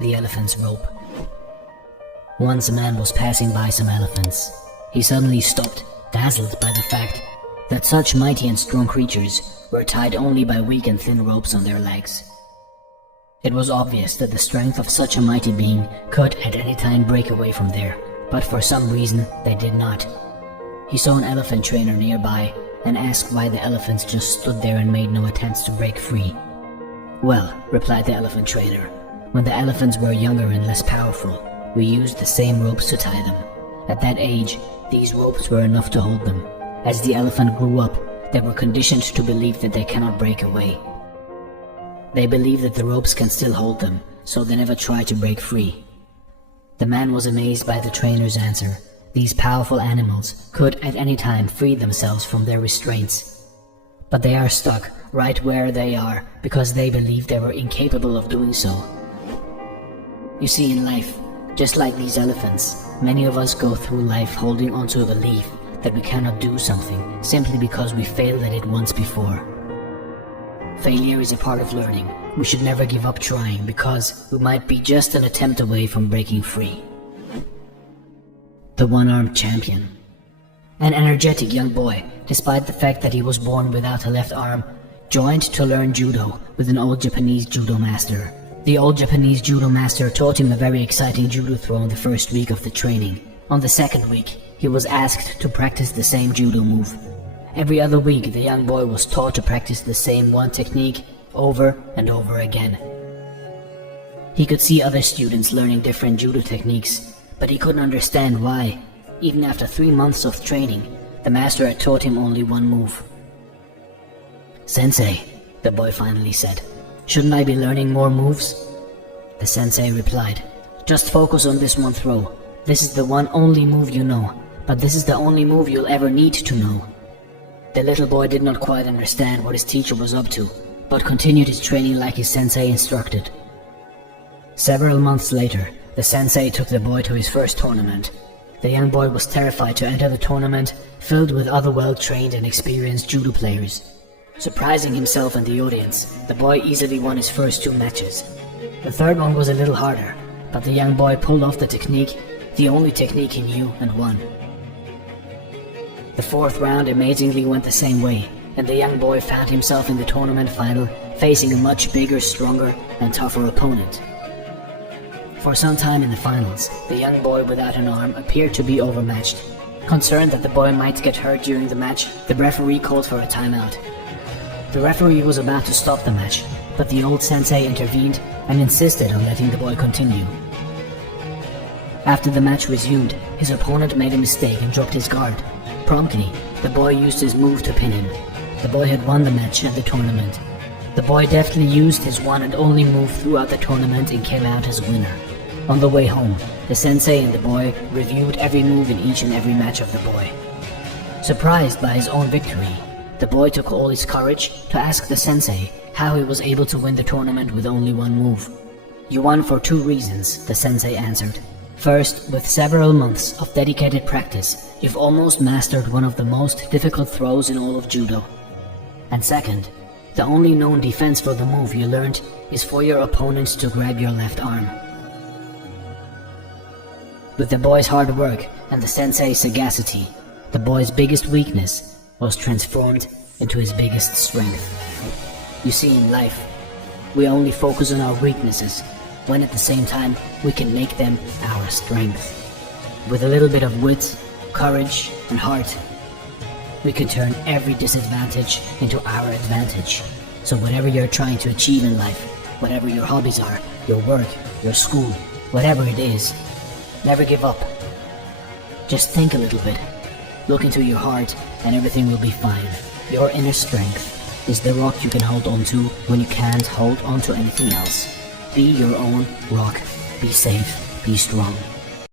The elephant's rope. Once a man was passing by some elephants. He suddenly stopped, dazzled by the fact that such mighty and strong creatures were tied only by weak and thin ropes on their legs. It was obvious that the strength of such a mighty being could at any time break away from there, but for some reason they did not. He saw an elephant trainer nearby and asked why the elephants just stood there and made no attempts to break free. "Well," replied the elephant trainer, "when the elephants were younger and less powerful, we used the same ropes to tie them. At that age, these ropes were enough to hold them. As the elephant grew up, they were conditioned to believe that they cannot break away. They believe that the ropes can still hold them, so they never try to break free." The man was amazed by the trainer's answer. These powerful animals could at any time free themselves from their restraints. But they are stuck right where they are because they believe they were incapable of doing so. You see, in life, just like these elephants, many of us go through life holding onto a belief that we cannot do something simply because we failed at it once before. Failure is a part of learning. We should never give up trying because we might be just an attempt away from breaking free. The one-armed champion. An energetic young boy, despite the fact that he was born without a left arm, joined to learn judo with an old Japanese judo master. The old Japanese judo master taught him a very exciting judo throw in the first week of the training. On the second week, he was asked to practice the same judo move. Every other week, the young boy was taught to practice the same one technique over and over again. He could see other students learning different judo techniques, but he couldn't understand why, even after 3 months of training, the master had taught him only one move. "Sensei," the boy finally said, "shouldn't I be learning more moves?" The sensei replied, "Just focus on this one throw. This is the one only move you know, but this is the only move you'll ever need to know." The little boy did not quite understand what his teacher was up to, but continued his training like his sensei instructed. Several months later, the sensei took the boy to his first tournament. The young boy was terrified to enter the tournament, filled with other well-trained and experienced judo players. Surprising himself and the audience, the boy easily won his first 2 matches. The third one was a little harder, but the young boy pulled off the technique, the only technique he knew, and won. The fourth round amazingly went the same way, and the young boy found himself in the tournament final, facing a much bigger, stronger, and tougher opponent. For some time in the finals, the young boy without an arm appeared to be overmatched. Concerned that the boy might get hurt during the match, the referee called for a timeout. The referee was about to stop the match, but the old sensei intervened and insisted on letting the boy continue. After the match resumed, his opponent made a mistake and dropped his guard. Promptly, the boy used his move to pin him. The boy had won the match and the tournament. The boy deftly used his one and only move throughout the tournament and came out as winner. On the way home, the sensei and the boy reviewed every move in each and every match of the boy. Surprised by his own victory, the boy took all his courage to ask the sensei how he was able to win the tournament with only one move. "You won for 2 reasons, the sensei answered. "First, with several months of dedicated practice, you've almost mastered one of the most difficult throws in all of judo. And second, the only known defense for the move you learned is for your opponent to grab your left arm." With the boy's hard work and the sensei's sagacity, the boy's biggest weakness was transformed into his biggest strength. You see, in life, we only focus on our weaknesses, when at the same time we can make them our strength. With a little bit of wit, courage, and heart, we can turn every disadvantage into our advantage. So whatever you're trying to achieve in life, whatever your hobbies are, your work, your school, whatever it is, never give up. Just think a little bit. Look into your heart and everything will be fine. Your inner strength is the rock you can hold on to when you can't hold on to anything else. Be your own rock. Be safe. Be strong.